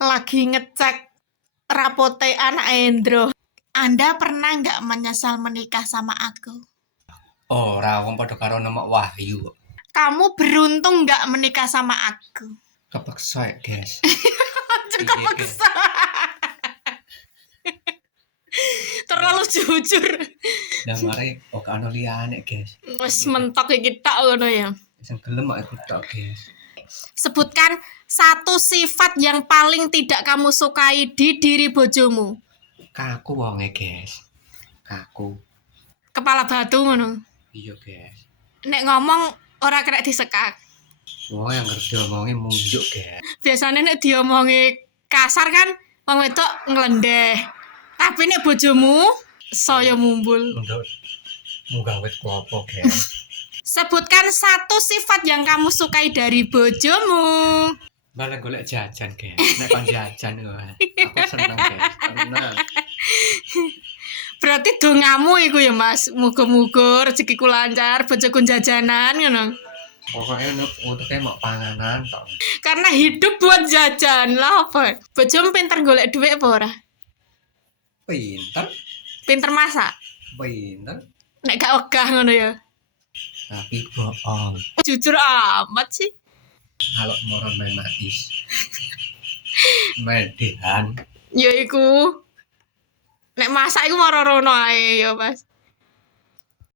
lagi ngecek rapote anak Endro. Anda pernah nggak menyesal menikah sama aku? Ora wong padha karo nama Wahyu kok. Kamu beruntung nggak menikah sama aku? Kepeksa ya, guys. Cukup Iya, paksa. Terlalu jujur. Dan mari ora ono liyane, guys. Wes mentok iki tok ngono ya. Sing gelem aku tok, guys. Sebutkan satu sifat yang paling tidak kamu sukai di diri bojomu. Kaku wonge, guys. Kaku. Kepala batu ngono. Iya, guys. Nek ngomong ora kena disekak. Wong yang ngerti omongnya munjuk, guys. Biasanya nek diomongi kasar kan wong wedok nglendeh. Tapi nek bojomu saya mumbul. Untuk munggah wit klopo, guys. Sebutkan satu sifat yang kamu sukai dari bojomu. Balik golek jajan, guys. Nek kon jajan wah. Aku seneng, guys. Tenang. Berarti dongamu iku ya Mas. Muga-muga rezekiku lancar, bojoku jajanan ngono. Pokoknya untuknya mau panganan tok. Karena hidup buat jajan lah apa? Bojomu pinter golek duit apa ora? Pinter, Pinter masak. pinter. Nek gak ogah ngono ya. Tapi bohong. Jujur amat sih. Kalau moron main manis. Main dehan. Ya iku. Nek masak iku maro rono ae ya, Mas.